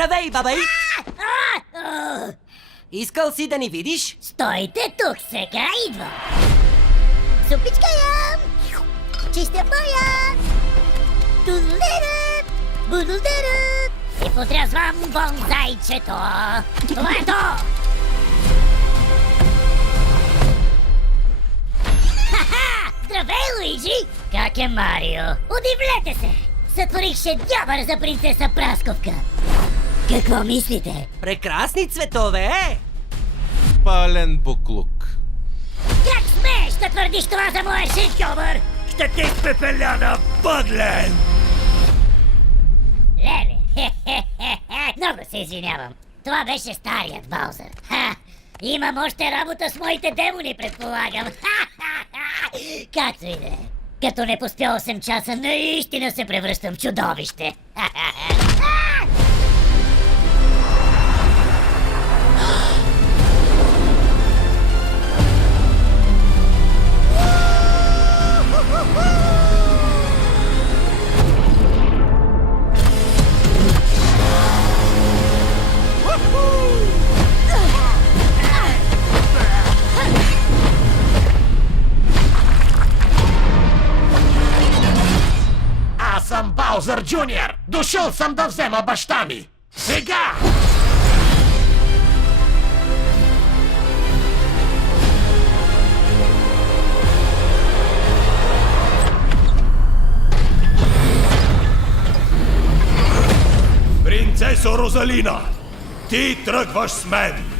Здравей, бабай! Искал си да ни видиш? Стойте тук, сега идвам! Супичка ям! Чистя боя! Тудудерът! Будудерът! И подрязвам бонзайчето! Това е то! Ха-ха! Здравей, Луиджи! Как е Марио? Удивлете се! Сътворих шедьовър за принцеса Прасковка! Какво мислите? Прекрасни цветове, е! Пален буклук. Как смееш да твърдиш това за моя шедьовър? Ще те изпепеля на въглен! Леле, хе-хе-хе-хе, много се извинявам. Това беше старият Баузър. Ха! Имам още работа с моите демони, предполагам. Ха-ха-ха! Както и да е. Като не поспя 8 часа, наистина се превръщам в чудовище. Ха-ха-ха! Аз съм Баузър Джуниор! Дошъл съм да взема баща ми! Сега! Принцесо Розалина! Ти тръгваш с мен!